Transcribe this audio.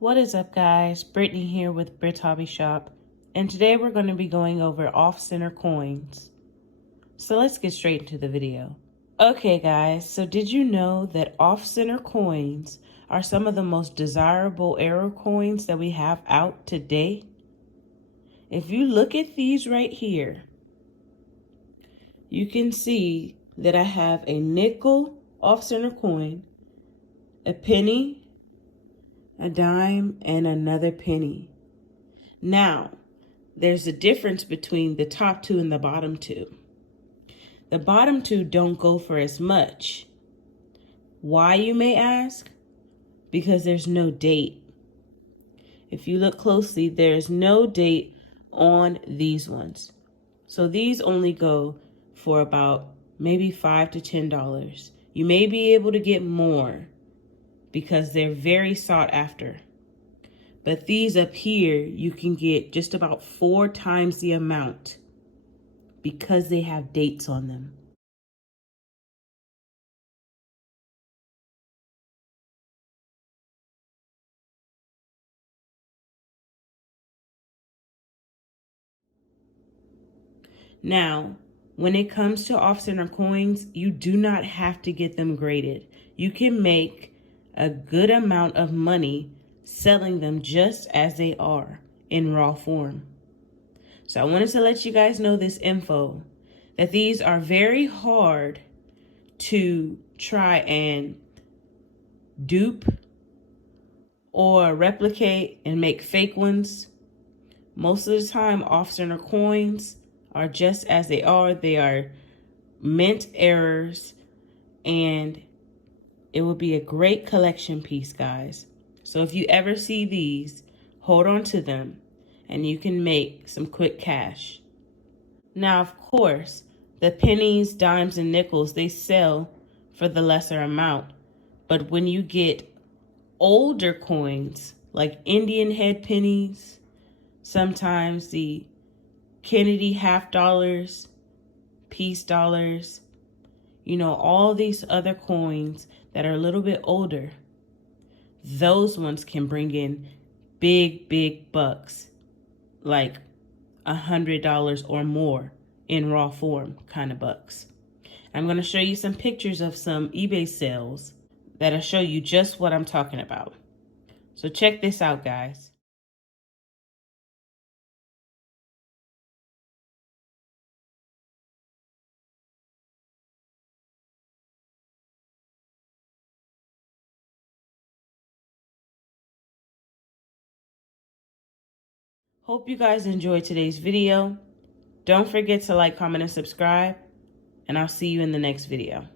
What is up, guys? Brittany here with Brit's Hobby Shop, and today we're going to be going over off-center coins. So let's get straight into the video. Okay guys, so did you know that off-center coins are some of the most desirable error coins that we have out today? If you look at these right here, you can see that I have a nickel off-center coin, a penny, a dime, and another penny. Now, there's a difference between the top two and the bottom two. The bottom two don't go for as much. Why, you may ask? Because there's no date. If you look closely, there's no date on these ones. So these only go for about maybe $5 to $10. You may be able to get more because they're very sought after. But these up here, you can get just about 4 times the amount because they have dates on them. Now, when it comes to off-center coins, you do not have to get them graded. You can make a good amount of money selling them just as they are in raw form. So I wanted to let you guys know this info, that these are very hard to try and dupe or replicate and make fake ones. Most of the time, off-center coins are just as they are. They are mint errors, and it will be a great collection piece, guys. So if you ever see these, hold on to them and you can make some quick cash. Now, of course, the pennies, dimes, and nickels, they sell for the lesser amount. But when you get older coins like Indian head pennies, sometimes the Kennedy half dollars, piece dollars, all these other coins that are a little bit older, those ones can bring in big bucks, like $100 or more in raw form kind of bucks. I'm going to show you some pictures of some eBay sales that'll show you just what I'm talking about. So check this out, guys. Hope you guys enjoyed today's video. Don't forget to like, comment, and subscribe, and I'll see you in the next video.